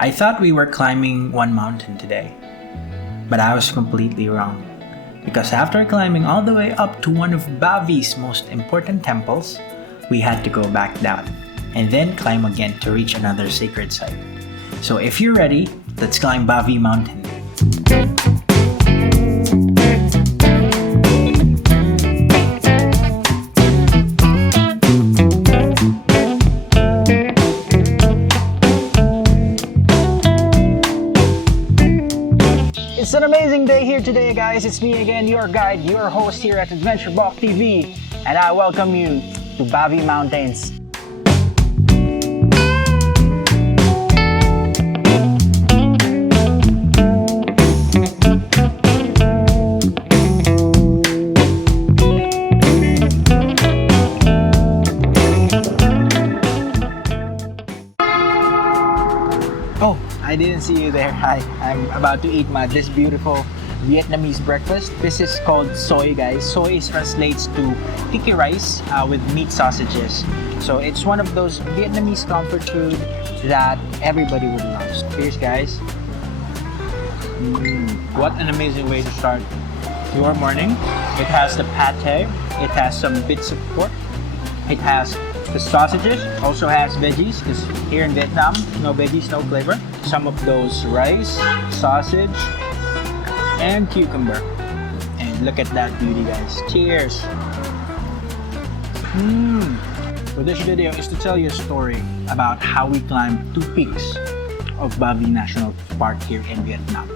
I thought we were climbing one mountain today, but I was completely wrong. Because after climbing all the way up to one of Bavi's most important temples, we had to go back down and then climb again to reach another sacred site. So if you're ready, let's climb Bavi Mountain. It's an amazing day here today, guys. It's me again, your guide, your host here at Adventure Balk TV, and I welcome you to Bavi Mountains. Oh, I didn't see you there. Hi, I'm about to eat this beautiful Vietnamese breakfast. This is called Xoi, guys. Xoi translates to sticky rice with meat sausages. So it's one of those Vietnamese comfort food that everybody would love. So here's, guys. What an amazing way to start your morning. It has the pate. It has some bits of pork. It has the sausages, also has veggies, because here in Vietnam, no veggies, no flavor. Some of those rice, sausage, and cucumber. And look at that beauty, guys. Cheers! So this video is to tell you a story about how we climbed two peaks of Bavi National Park here in Vietnam.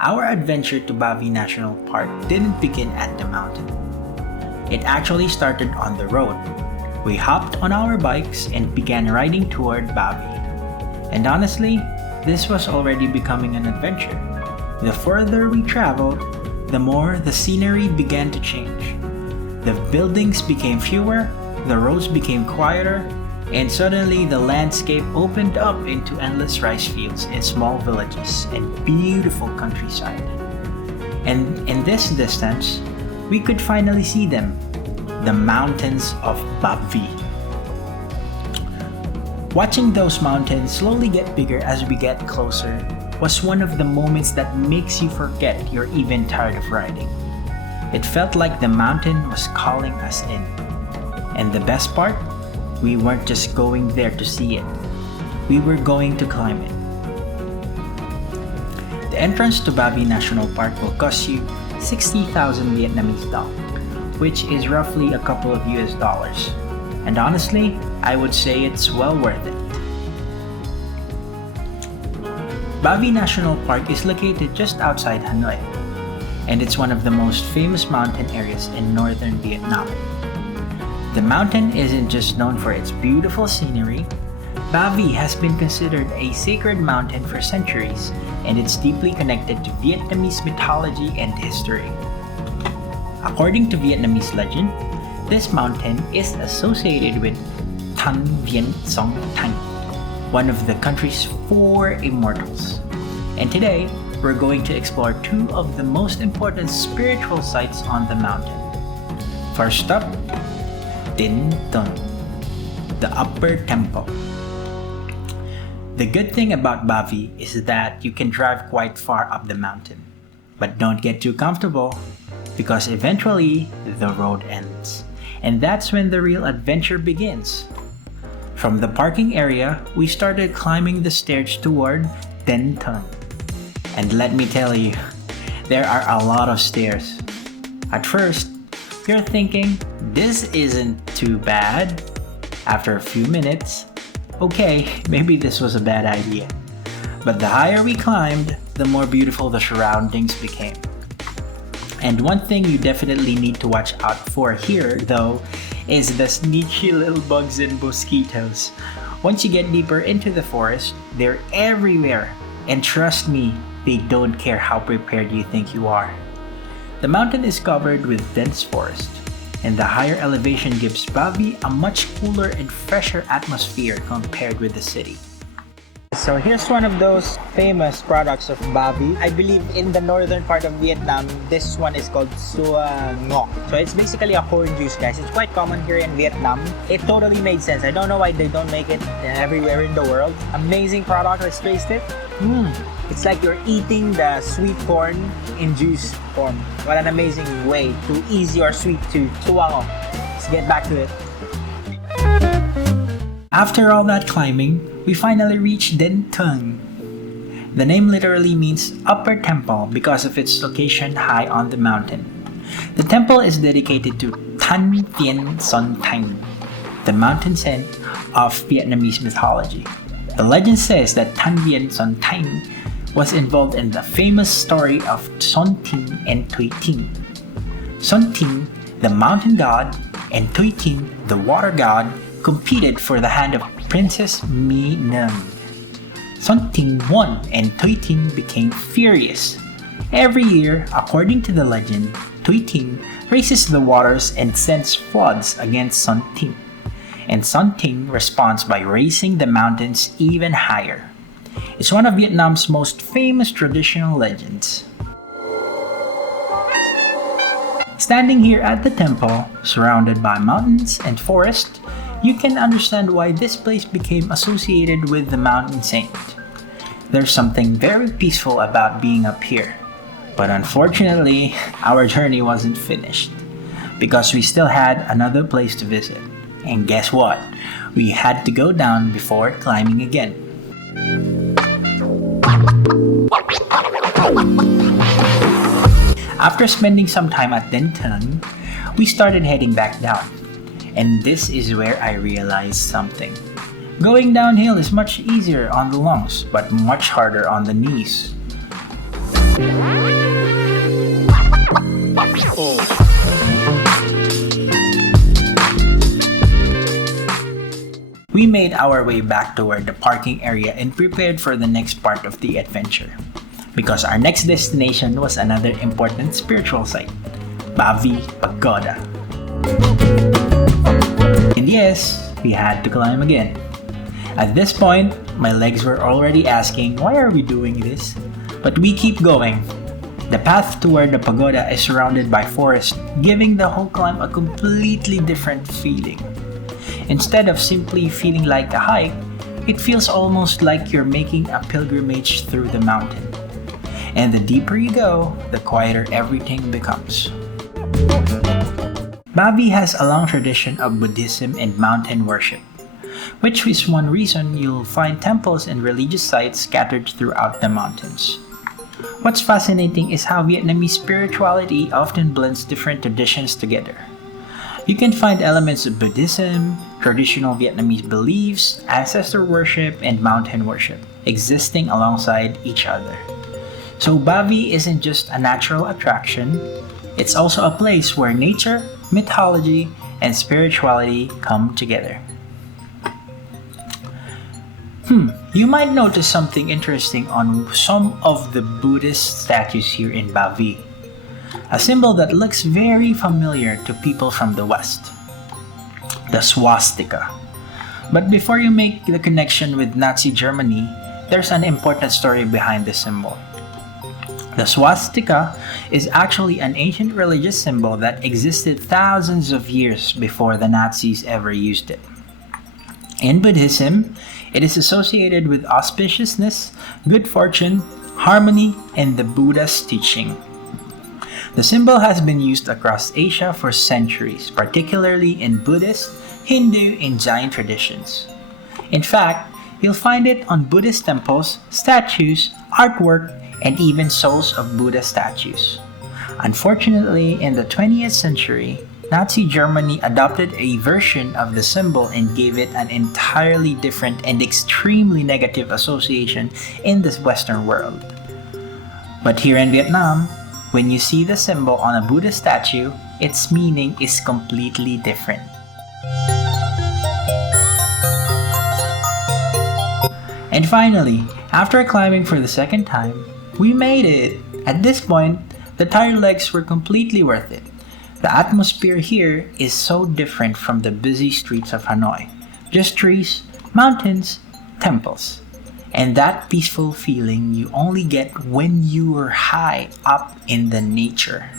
Our adventure to Bavi National Park didn't begin at the mountain. It actually started on the road. We hopped on our bikes and began riding toward Bavi. And honestly, this was already becoming an adventure. The further we traveled, the more the scenery began to change. The buildings became fewer, the roads became quieter, and suddenly the landscape opened up into endless rice fields and small villages and beautiful countryside. And in this distance, we could finally see them, the mountains of Bavi. Watching those mountains slowly get bigger as we get closer was one of the moments that makes you forget you're even tired of riding. It felt like the mountain was calling us in. And the best part, we weren't just going there to see it. We were going to climb it. The entrance to Bavi National Park will cost you 60,000 Vietnamese dong, which is roughly a couple of US dollars. And honestly, I would say it's well worth it. Bavi National Park is located just outside Hanoi, and it's one of the most famous mountain areas in northern Vietnam. The mountain isn't just known for its beautiful scenery. Bavi has been considered a sacred mountain for centuries, and it's deeply connected to Vietnamese mythology and history. According to Vietnamese legend, this mountain is associated with Thanh Vien Song Thanh, one of the country's 4 immortals. And today, we're going to explore 2 of the most important spiritual sites on the mountain. First up, Đền Thượng, the Upper Temple. The good thing about Bavi is that you can drive quite far up the mountain. But don't get too comfortable, because eventually the road ends. And that's when the real adventure begins. From the parking area, we started climbing the stairs toward Đền Thượng. And let me tell you, there are a lot of stairs. At first, you're thinking, this isn't too bad. After a few minutes, okay, maybe this was a bad idea. But the higher we climbed, the more beautiful the surroundings became. And one thing you definitely need to watch out for here, though, is the sneaky little bugs and mosquitoes. Once you get deeper into the forest, they're everywhere. And trust me, they don't care how prepared you think you are. The mountain is covered with dense forest, and the higher elevation gives Bavi a much cooler and fresher atmosphere compared with the city. So here's one of those famous products of Bavi. I believe in the northern part of Vietnam, this one is called Xoi Ngọc. So it's basically a corn juice, guys. It's quite common here in Vietnam. It totally made sense. I don't know why they don't make it everywhere in the world. Amazing product. Let's taste it. It's like you're eating the sweet corn in juice form. What an amazing way to ease your sweet tooth. Tuwango. Let's get back to it. After all that climbing, we finally reached Đền Thượng. The name literally means upper temple because of its location high on the mountain. The temple is dedicated to Thanh Vien Son Thanh, the mountain saint of Vietnamese mythology. The legend says that Thanh Vien Son Thanh was involved in the famous story of Xoi Thit and Xoi Thit. Xoi Thit, the mountain god, and Xoi Thit, the water god, competed for the hand of Princess My Nương. Xoi Thit won and Xoi Thit became furious. Every year, according to the legend, Xoi Thit raises the waters and sends floods against Xoi Thit. And Xoi Thit responds by raising the mountains even higher. It's one of Vietnam's most famous traditional legends. Standing here at the temple, surrounded by mountains and forest, you can understand why this place became associated with the mountain saint. There's something very peaceful about being up here. But unfortunately, our journey wasn't finished because we still had another place to visit. And guess what? We had to go down before climbing again. After spending some time at Đền Thượng, we started heading back down. And this is where I realized something. Going downhill is much easier on the lungs, but much harder on the knees. We made our way back toward the parking area and prepared for the next part of the adventure. Because our next destination was another important spiritual site, Bavi Pagoda. And yes, we had to climb again. At this point, my legs were already asking, why are we doing this? But we keep going. The path toward the pagoda is surrounded by forest, giving the whole climb a completely different feeling. Instead of simply feeling like a hike, it feels almost like you're making a pilgrimage through the mountain. And the deeper you go, the quieter everything becomes. Bavi has a long tradition of Buddhism and mountain worship, which is one reason you'll find temples and religious sites scattered throughout the mountains. What's fascinating is how Vietnamese spirituality often blends different traditions together. You can find elements of Buddhism, traditional Vietnamese beliefs, ancestor worship, and mountain worship existing alongside each other. So Bavi isn't just a natural attraction, it's also a place where nature, mythology, and spirituality come together. You might notice something interesting on some of the Buddhist statues here in Bavi. A symbol that looks very familiar to people from the West. The swastika. But before you make the connection with Nazi Germany, there's an important story behind the symbol. The swastika is actually an ancient religious symbol that existed thousands of years before the Nazis ever used it. In Buddhism, it is associated with auspiciousness, good fortune, harmony, and the Buddha's teaching. The symbol has been used across Asia for centuries, particularly in Buddhist, Hindu, and Jain traditions. In fact, you'll find it on Buddhist temples, statues, artwork, and even souls of Buddha statues. Unfortunately, in the 20th century, Nazi Germany adopted a version of the symbol and gave it an entirely different and extremely negative association in the Western world. But here in Vietnam, when you see the symbol on a Buddha statue, its meaning is completely different. And finally, after climbing for the second time, we made it! At this point, the tired legs were completely worth it. The atmosphere here is so different from the busy streets of Hanoi. Just trees, mountains, temples. And that peaceful feeling you only get when you are high up in the nature.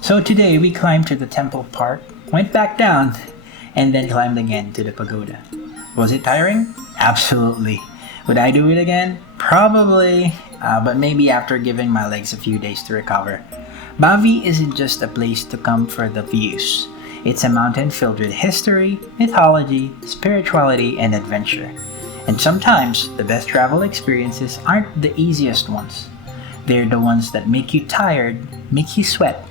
So today we climbed to the temple part, went back down, and then climbed again to the pagoda. Was it tiring? Absolutely. Would I do it again? Probably, but maybe after giving my legs a few days to recover. Bavi isn't just a place to come for the views. It's a mountain filled with history, mythology, spirituality, and adventure. And sometimes, the best travel experiences aren't the easiest ones. They're the ones that make you tired, make you sweat,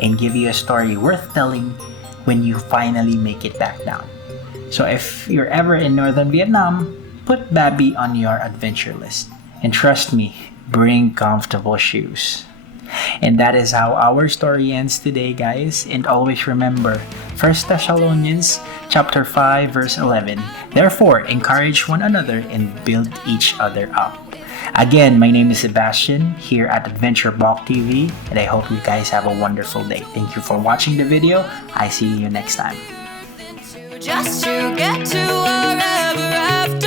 and give you a story worth telling when you finally make it back down. So if you're ever in northern Vietnam, put Bavi on your adventure list. And trust me, bring comfortable shoes. And that is how our story ends today, guys. And always remember, 1 Thessalonians chapter 5 verse 11. Therefore, encourage one another and build each other up. Again, my name is Sebastian here at Adventure Balk TV, and I hope you guys have a wonderful day. Thank you for watching the video. I see you next time. Just to get to wherever I've